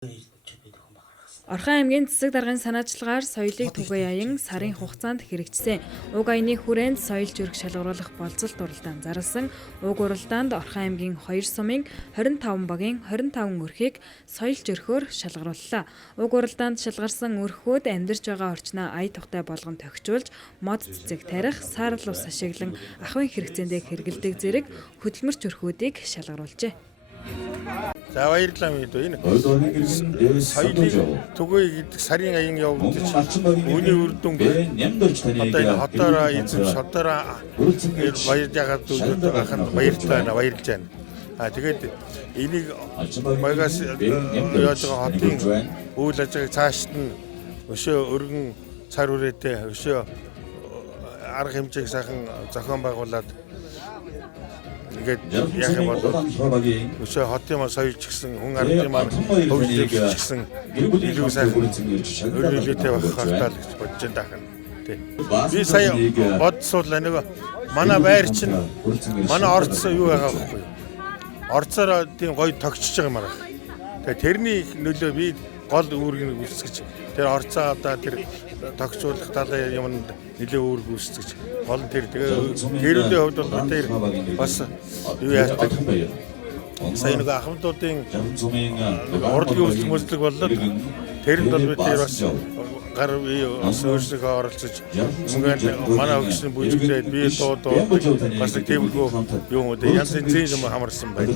Орхон аймгийн Цэцэг даргын санаачлагаар соёлыг түгэй аян сарын хугацаанд хэрэгжсэн уг аяны хүрээнд соёл зүрх шалгаруулах болцолт уралдаан зарласан уг уралдаанд Орхон аймгийн 2 сумын 25 багийн 25 өрхийг соёл зүрхөөр шалгарууллаа. Уг уралдаанд шалгарсан өрхүүд амьдарч байгаа орчноо ая тухтай болгон тохижуулж мод цэцэг тарих, саарал ус ашиглан ахуйн хэрэгцээндээ хэрэгэлдэг зэрэг хөдөлмөрч өрхүүдийг шалгаруулжээ. За баярлалаа минь энэ соёлыг түгэй гэдэг сарын аян явагдаж үүний үр дүн одоо энэ хотоороо эзэм шодоороо баярж ягаад байханд баярлж байна. Тэгээд энийг багаас яаж байгаа хотын үйл ажиллагааг цаашд нь өшөө өргөн цар хүрээтэй өшөө арга хэмжээг сайхан зохион байгуулад ингээд яг юм бол өшөө хотын соёлч гэсэн хүн ардын маань хөгжлөж гэсэн илүү сайхан өрөөлөтэй байх хэрэгтэй гэж бодож байна дахин. Би сая бодсоол нэг манай байр чинь манай орцсон юу байгаа байхгүй. Орцороо тийм гоё тогтчихж байгаа юм аа. Тэгээ тэрний нөлөө би гол үүргийг үүсгэж тэр орцоо одоо тэр тогтчуулах талын юмд нэлээ үүрэг үүсгэж гол тэр гэрүүлийн хувьд бол тэр бас юу яадаг. Сая нэг ахмадуудын урлагийн үйлчлэг болоод тэрэнд бол бид бас гар өөрсдөө оролцож мөнгөнд манай өгсөн бүжиглээд би дууд бас тиймэрхүү юм уу янз янзын юм хамарсан байна.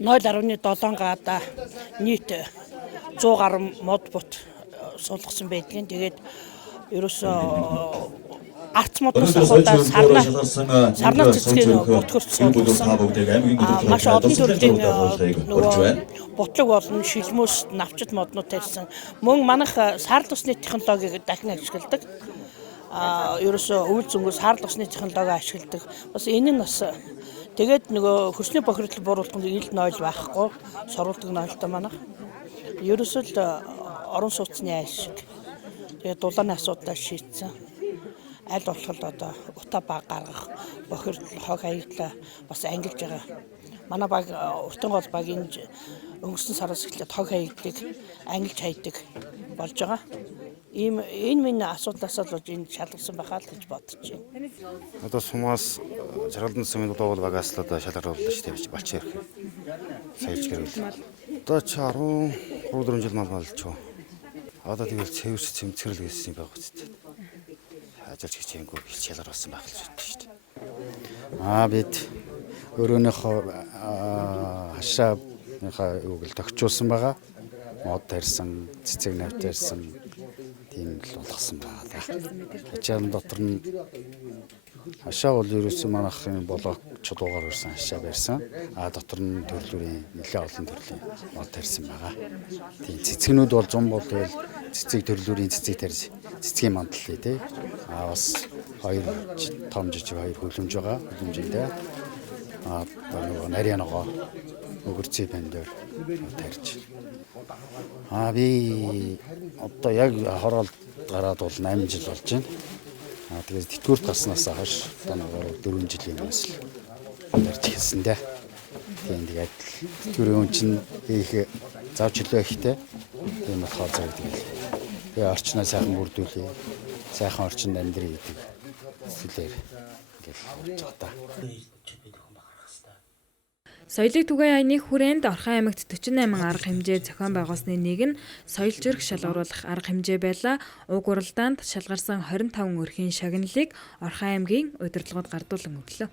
0.7 гада нийт 100 гаруй мод бут суулгасан байдгийн. Тэгээд ерөөсөө арц модноос ахуудаа сарнаа цэцгийн бутгөрч суулгасан. Маш олон төрлийн бутлаг болон шилмөөс навчит моднууд тарьсан. Мөн манайх саарл усны технологиг дахин ашигладаг. Ерөөсөө үйл зөнгөө саарл усны технологи ашигладаг. Бас энэ нь бас тэгээд нөгөө хөсний бохирдол буруулахын ил нойл байхгүй сорулдаг нойлтой манайх. Ерөөсөө л орон сууцны ашиг. Тэгээд дулааны асуудал шийдсэн. Аль болох одоо утаа баг гаргах бохирдол хог хаягдлаа бас ангилж байгаа. Манай баг уртан гол багийн өнгөрсөн сараас эхлээд хог хаягдлыг ангилж хайдаг болж байгаа. Энэ минь асуудлаас л энэ шалгарсан байхаа л гэж бодож байна. Одоо сумаас Чаргалдан сумын дуугал багаас л одоо шалгарууллаа шүү дээ болчих ярих. Соёлч гэрэл. Одоо ч 13 жил малч. Одоо тэгэл цэвэрч цэмцгэрэл гэсэн юм байгаа үстэй. Ажиллаж хичээнгүй хэлж шалгаруулсан байх л шүү дээ. Бид өөрөөнийхөө хашааныхаа юуг л тогтчулсан байгаа. Мод тарьсан, цэцэг навт тарьсан тийм л болгосон байгаа. Ачаалан дотор нь хашаа бол ерөөсөн манайхын блокч дуугаар өрсөн хашаа барьсан. Дотор нь төрлүүрийн нэлээд олон төрлийн мод тарьсан байгаа. Тийм цэцгнүүд бол зам бол тэгэл цэцэг төрлүүрийн цэцэг тарьж цэцгийн мандал тий. Бас хоёр том жижиг хоёр хөлөмж байгаа. Хөлөмжиндээ нөгөө нарийн ногоо өгөрцөй бандер тарьж. Би одоо яг хороолт гараад бол 8 жил болж байна. Тэгээд тэтгэврт гарснаас хойш одоо 4 жилийн өмнөөс л ярьж хэлсэн дээ. Тэгээд тэтгэврийн хүн чинь их зав чөлөө ихтэй. Тийм болохоор зэгдэг. Тэгээ орчноо сайхан бүрдүүлээ. Сайхан орчинд амьдрий гэдэг зүйлээр ингээл болж байгаа та. Соёлыг түгэй аяны хүрээнд Орхон аймагт 48 арга хэмжээ зохион байгуулсны нэг нь соёл зүрх шалгаруулах арга хэмжээ байлаа. Уг уралдаанд шалгарсан 25 өрхийн шагналыг Орхон аймгийн удирдлагууд гардуулан өглөө.